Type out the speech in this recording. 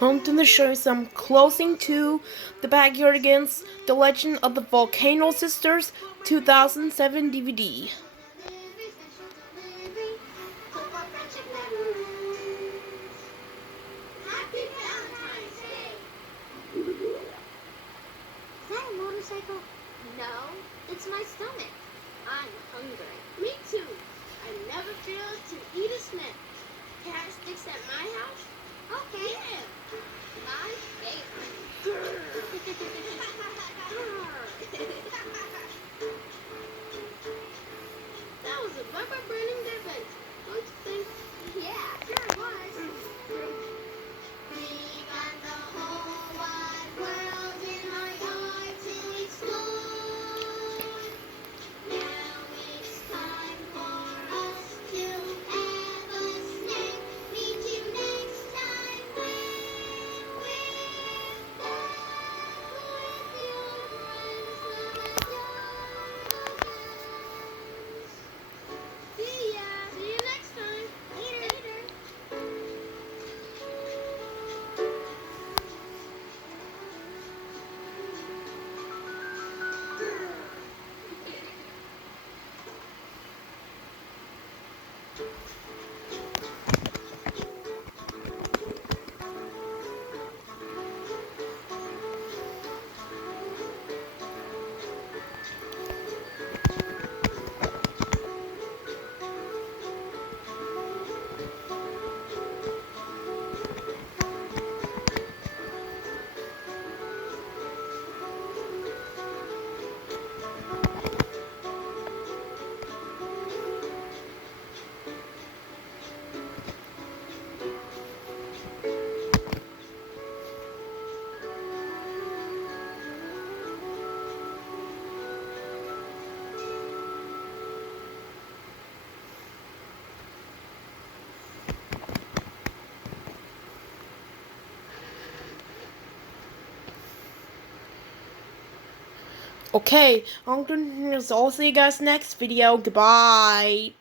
I'm gonna show you some closing to the Backyard Against The Legend of the Volcano Sisters 2007 DVD. Happy Valentine's Day! Is that a motorcycle? No, it's my stomach. I'm hungry. Me too. I never fail to eat a snack. Carrot sticks at my house? Okay. Yeah. My favorite. Grr. That was a rubber-burning event, don't you think? Yeah, sure it was. We got the whole wide world in our yard to explore. Now it's time for us to have a snack. Meet you next time when we're back with your friends, the Majoras. See ya! See you next time! Later! Okay, I'm gonna see you guys next video. Goodbye.